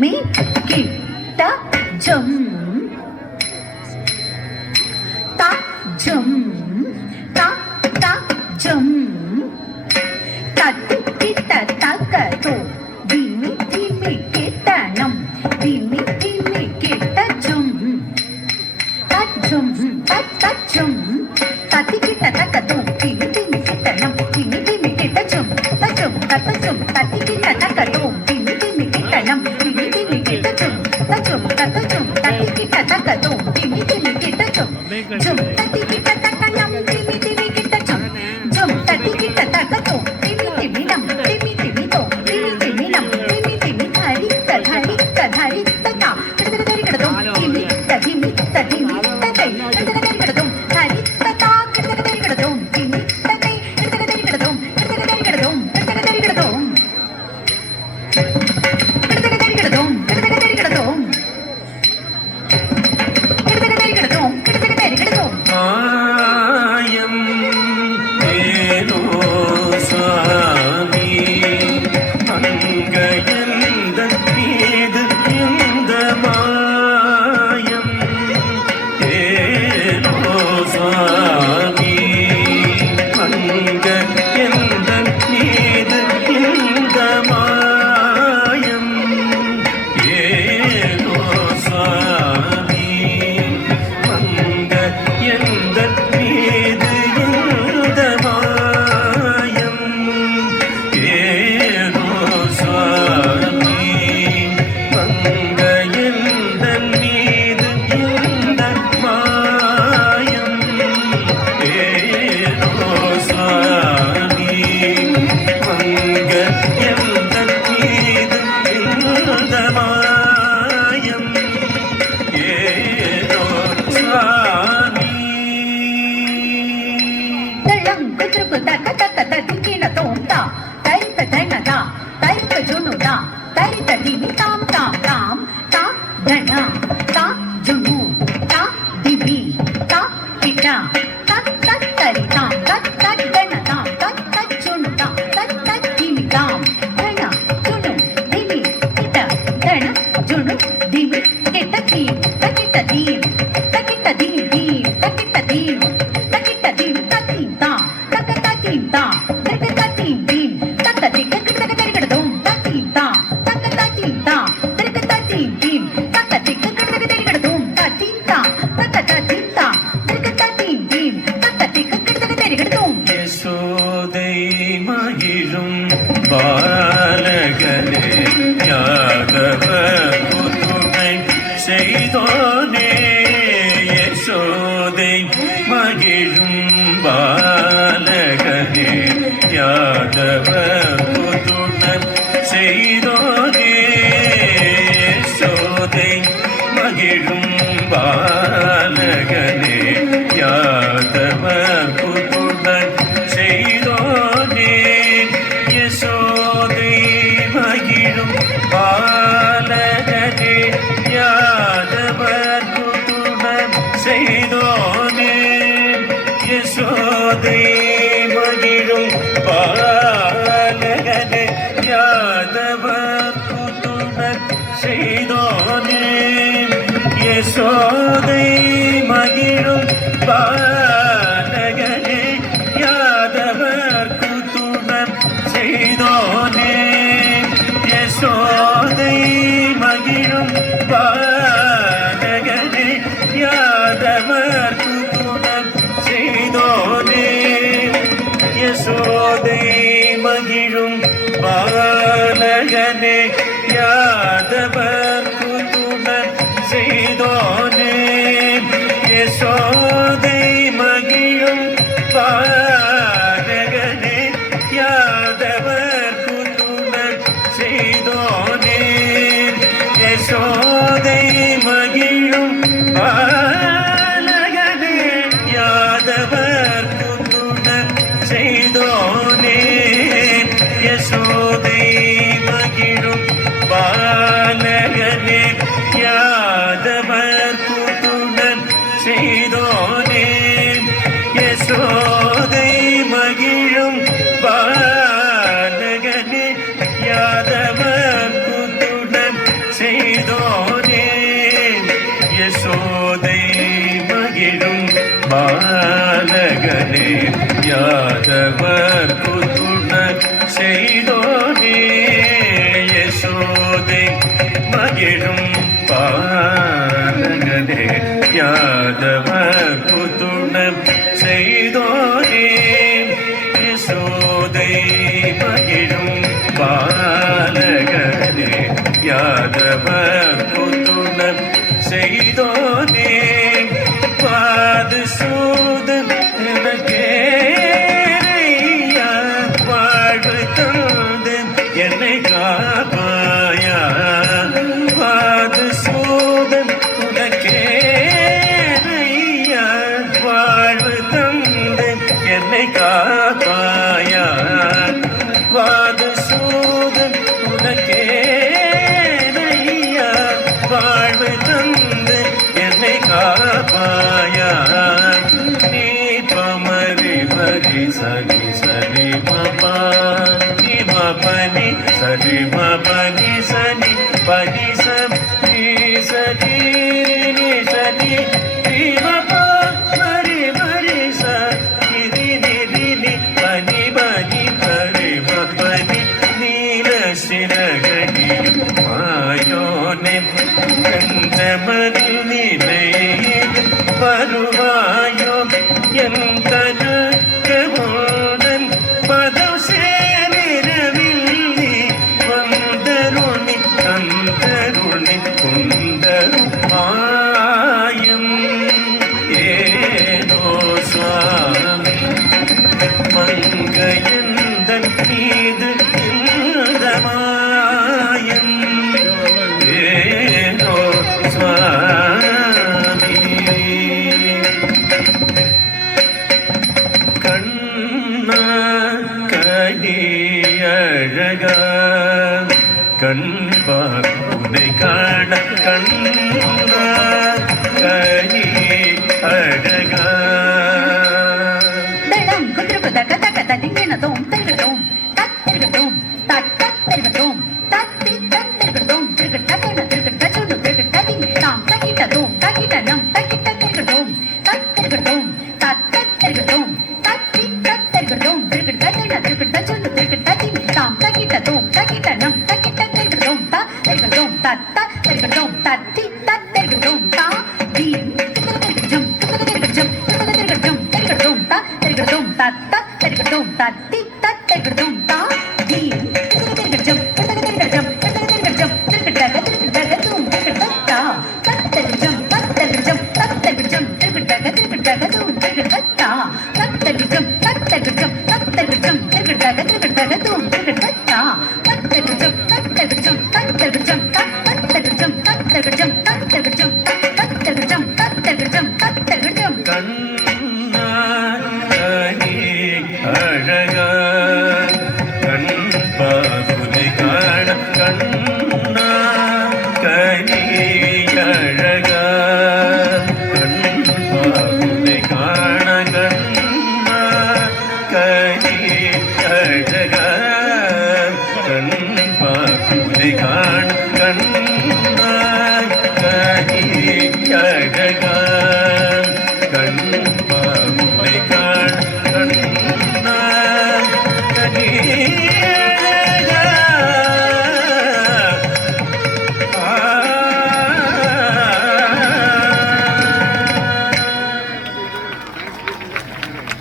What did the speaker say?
me கிட்ட ஜம் த ஜம் த த ஜம் தத்தி கிட்ட தக்கதோ திமி திமி கிட்ட நம் திமி திமி கிட்ட ஜம் தஜம் தஜம் தத்தி கிட்ட தக்கதோ திமி திமி கிட்ட நம் திமி திமி கிட்ட ஜம் தஜம் தஜம் தத்தி கிட்ட தக்கதோ திமி திமி கிட்ட நம் திமி திமி கிட்ட ஜம் தஜம் தஜம் தத்தி கிட்ட தக்கதோ திமி திமி கிட்ட ஜம் ஜம் தத்தி கிட்ட தக்க நம் திமி திமி கிட்ட ஜம் ஜம் தத்தி கிட்ட தக்கதோ திமி திமி நம் திமி திமி தோ திமி திமி நம் திமி திமி தரி தரி தரி தக்கா தரி கடதோ திமி திமி திமி ததை தரி கடதோ தரி தக்கா தரி கடதோ திமி ததை தரி கடதோ தரி கடதோ தரி கடதோ மாயம் ஏனோ சாமி அங்கயந்த மீது இந்த மாயம் ஏனோ சாமி அங்கயந்த மீது இந்த மாயம் ஏனோ சாமி அங்க எந்த மீது இந்த மாயம் ஏனோ சாமி அங்க எந்த மீது இந்த மாயம் ஏனோ சாமி அங்க எந்த மீது இந்த மாயம் ஏனோ சாமி தளம் குத்ருக்கு தக்க தக்க ததிக்கின தோம்தா தைத்த தனதா தைத்த ஜுனுதா தைத்த திமி தாம் தாம் தாம் தா தனா தா ஜுனு தா திபி தா கிட்டா தத் தத் தரி தாம் தத் தத் தன தாம் தத் தத் ஜுனு தாம் தத் தத் திமி தாம் தனா ஜுனு திமி கிட்ட தன ஜுனு திமி கிட்ட தீம் தக்கிட்ட தீம் தக்கிட்ட தீம் தீம் தக்கிட்ட தீம் தக்கிட்ட தீம் தத்தீம் தாம் தக்க தத்தீம் தாம் தக்க தத்தீம் தீம் தக்க திக்க கிட்ட தரி கடதோம் தத்தீம் தாம் தக்க தத்தீம் தாம் தக்க தத்தீம் தீம் தக்க திக்க கிட்ட தரி கடதோம் தத்தீம் தாம் தக்க தத்தீம் தாம் தக்க தத்தீம் தீம் தக்க திக்க கிட்ட தரி கடதோம் யசோதை மகிழும் பாலகனே யாதவ புதுமை செய்தோனே யசோதை மகிழும் பாலகனே யாதவ புதுமை செய்தோனே யசோதை மகிழும் பாலகனே யாதவ புதுமை செய்தோனே யசோதை மகிழும் பாலகனே யாதவர் புதுமை செய்தோனே யசோதை மகிழும் பாலகனே யாதவர் புதுமை செய்தோனே யசோதை மகிழும் பாலகனே யாதவர் புதுமை செய்தோனே யசோதை மகிழும் பாலகனே யாதவர் புதுமை செய்தோனே யசோதை மகிழும் பாலகனே யாதவர் புதுமை செய்தோனே யசோதை மகிழும் பாலகனே யாதவர் புதுமை செய்தோனே யசோதை மகிழும் பாலகனே யாதவர் புதுமை செய்தோனே யசோதை மகிழும் பாலகனே யாதவர் புதுமை செய்தோனே யசோதை மகிழும் பாலகனே யாதவர் புதுமை மகிழும் பாலகனே யாதவர் புதுண செய்தோனே யசோதை மகிழும் பாலகனே யாதவர் புதுண செய்தோனே யசோதை மகிழும் பாலகனே யாதவர் புதுண செய்தோனே பாது சூதன் எனக்கேயா வாழ்வு தந்து என்னை காப்பாயா பாது சூதன் உனக்கேயா வாழ்வு தந்து என்னை காப்பாயா வாது சூதன் உனக்கேயா வாழ்வு தந்து என்னை காப்பாயா நீ பமரி மரி சரி சரி மபா நீ மபனி சரி மபனி சனி பனி சரி சரி நீ சரி நீ மபா மரி மரி சரி நிரி பனி பனி பரி மபனி நீல சிறகடி மாயோனே கண்டமரில் நிலை வருவாயோ என் கனக்கமோதன் பதம் சேரிரவில் வந்தருணி தந்தருணி குந்தருமாயம் ஏனோ சுவாமி மங்கையந்தன் மீது இந்த மாயம் ஏனோ சுவாமி கண்ணா கடியழகா கண்பா உனை காண கண்ணா கடி அழகா தளம் குதிரப்பு தக்க தக்க தட்டிங்கினதும் தருகிறதும் தத்திருக்கிறதும் தட்டத்திருக்கிறதும் தத்தி தத்திருக்கிறதும் திருக்கட்டன திருக்கட்டச்சுண்டு திருக்கட்டதி தாம் தக்கிட்டதும் தக்கிட்டனம் தக்கிட்ட திருக்கிறதும் தத்திருக்கிறதும் தத்தத்திருக்கிறதும் தத்தி தத்திருக்கிறதும் திருக்கட்டன திருக்கட்டச்சுண்டு திருக்கட்டதி தாம் தக்கிட்டதும் தக்கிட்டனம் தக்கிட்ட திருக்கிறதும் தத்திருக்கிறதும் தத்த திருக்கிறதும் தத்தி தத்திருக்கிறதும் தா தீம்